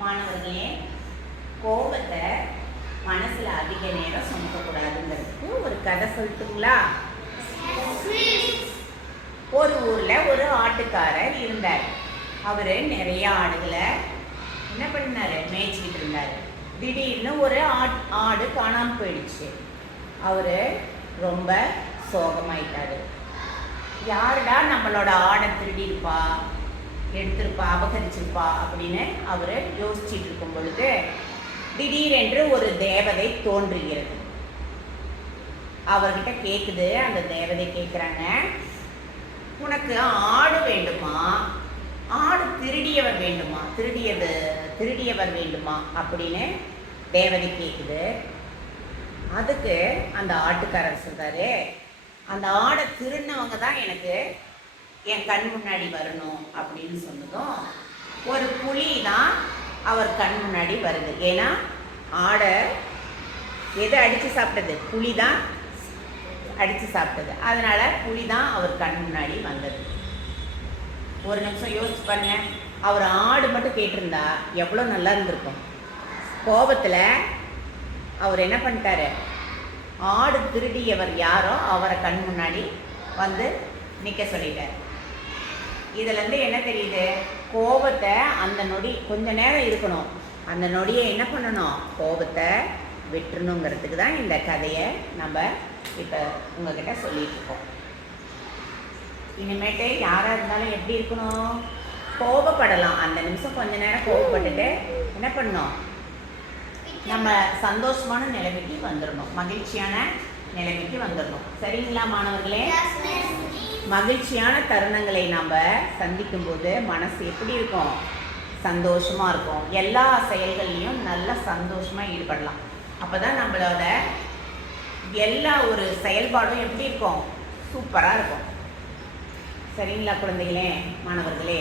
மாணவர்களே, கோபத்தை மனசுல அதிக நேரம் சுமக்கக்கூடாதுங்கிறதுக்கு ஒரு கதை சொல்லட்டுங்களா? ஒரு ஊர்ல ஒரு ஆட்டுக்காரர் இருந்தார். அவரு நிறைய ஆடுகளை என்ன பண்ணாரு, மேய்ச்சிக்கிட்டு இருந்தாரு. திடீர்னு ஒரு ஆடு காணாம போயிடுச்சு. அவரு ரொம்ப சோகமாயிட்டாரு. யாருடா நம்மளோட ஆடை திருடியிருப்பா, எடுத்திருப்பா, அபகரிச்சிருப்பா அப்படின்னு அவரு யோசிச்சுட்டு இருக்கும் பொழுது திடீரென்று ஒரு தேவதை தோன்றுகிறது. அவர்கிட்ட கேட்குது. அந்த தேவதை கேட்குறாங்க, உனக்கு ஆடு வேண்டுமா, ஆடு திருடியவர் வேண்டுமா, திருடியவர் வேண்டுமா அப்படின்னு தேவதை கேட்குது. அதுக்கு அந்த ஆட்டுக்காரர் சொல்றாரு, அந்த ஆடை திருடினவங்க தான் எனக்கு என் கண் முன்னாடி வரணும் அப்படின்னு சொன்னதும் ஒரு புலி தான் அவர் கண் முன்னாடி வருது. ஏன்னா ஆடை எதை அடித்து சாப்பிட்டது? புலி தான் அடித்து சாப்பிட்டது. அதனால புலி தான் அவர் கண் முன்னாடி வந்தது. ஒரு நிமிஷம் யோசிச்சு பாருங்க, அவர் ஆடு மட்டும் கேட்டிருந்தா எவ்வளோ நல்லா இருந்திருக்கும். கோபத்தில் அவர் என்ன பண்ணிட்டாரு, ஆடு திருடியவர் யாரோ அவரை கண் முன்னாடி வந்து நிற்க சொல்லிட்டார். இதுலேருந்து என்ன தெரியுது, கோபத்தை அந்த நொடி கொஞ்ச நேரம் இருக்கணும், அந்த நொடியை என்ன பண்ணணும், கோபத்தை விட்டுறணுங்கிறதுக்கு தான் இந்த கதையை நம்ம இப்போ உங்ககிட்ட சொல்லிட்டு இருக்கோம். இனிமேட்டு யாராக இருந்தாலும் எப்படி இருக்கணும், கோபப்படலாம். அந்த நிமிஷம் கொஞ்ச நேரம் கோபப்பட்டுட்டு என்ன பண்ணணும், நம்ம சந்தோஷமான நிலைமைக்கு வந்துடணும், மகிழ்ச்சியான நிலைமைக்கு வந்துடணும். சரிங்களா மாணவர்களே? மகிழ்ச்சியான தருணங்களை நம்ம சந்திக்கும் போது மனசு எப்படி இருக்கும், சந்தோஷமாக இருக்கும். எல்லா செயல்கள்லையும் நல்ல சந்தோஷமாக ஈடுபடலாம். அப்போ தான் நம்மளோட எல்லா ஒரு செயல்பாடும் எப்படி இருக்கும், சூப்பராக இருக்கும். சரிங்களா குழந்தைகளே, மாணவர்களே?